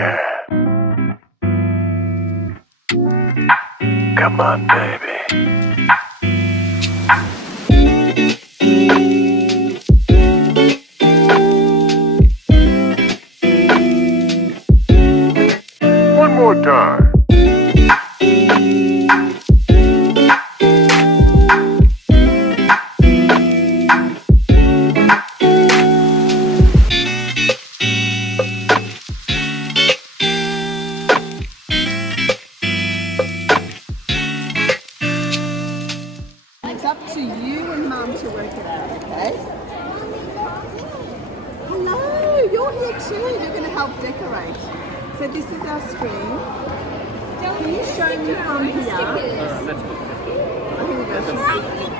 Yeah. Come on, baby. One more time. It's up to you and Mum to work it out, okay? Hello, you're here too. You're going to help decorate. So this is our screen. Can you show me from here? Here we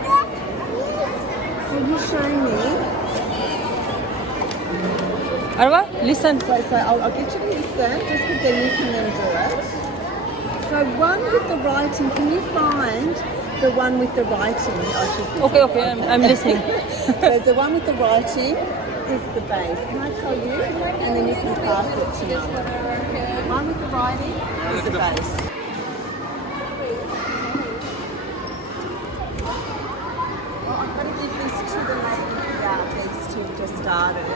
go. So you show me. Arwa, listen. So I'll get you to listen, just because then you can then do it. So one with the writing, can you find the one with the writing? Okay, I'm listening. So the one with the writing is the base. Can I tell you? And then you can pass it to me. One with the writing is the base. I'm going to give this to the lady out these two just started.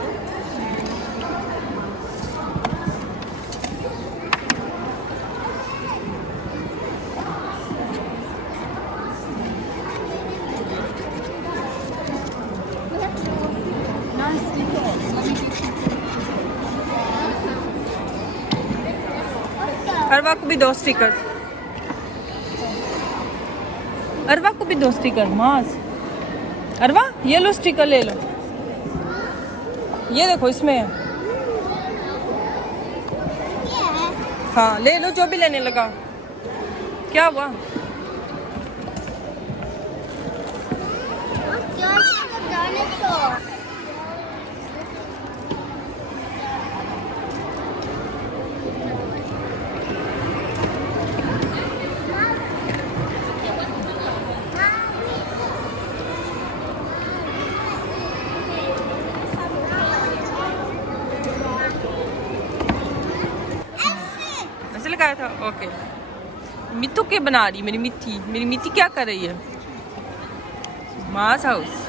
अरवा को भी दो sticker मास अरवा ये लो sticker ले लो ये देखो इसमें है हाँ ले लो जो भी लेने लगा क्या हुआ लगाया था ओके मित्तू के बना रही मेरी मित्ती क्या कर रही है मास हाउस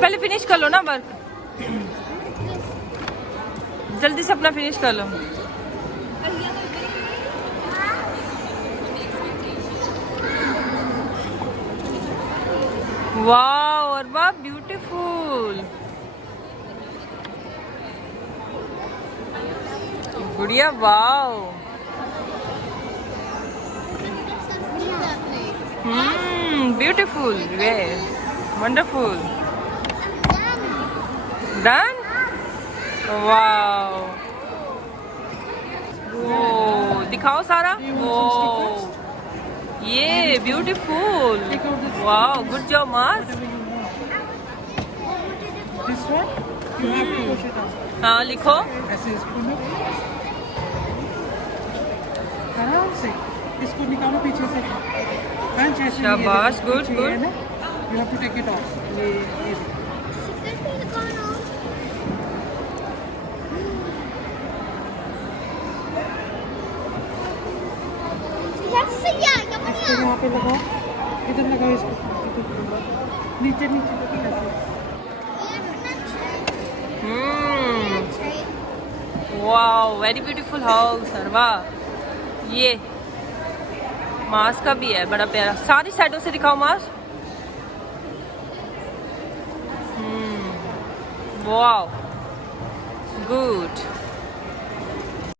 पहले फिनिश कर लो ना वर्क जल्दी से अपना फिनिश कर लो वाओ अरवा ब्यूटीफुल गुड़िया wow beautiful way wonderful Done? Wow. Oh, दिखाओ सारा. Oh, ये beautiful. Wow, good job, Mas. This one, you have to push it out. हाँ लिखो. ऐसे इसको ना आराम से इसको निकालो पीछे से. शाबाश, good. You have to take it off. ये इसको यहाँ पे लगाओ इधर लगाओ इसको नीचे वाओ वेरी ब्यूटीफुल हाउस अरवा ये मास का भी है बड़ा प्यारा सारी साइडों से दिखाओ मास वाओ गुड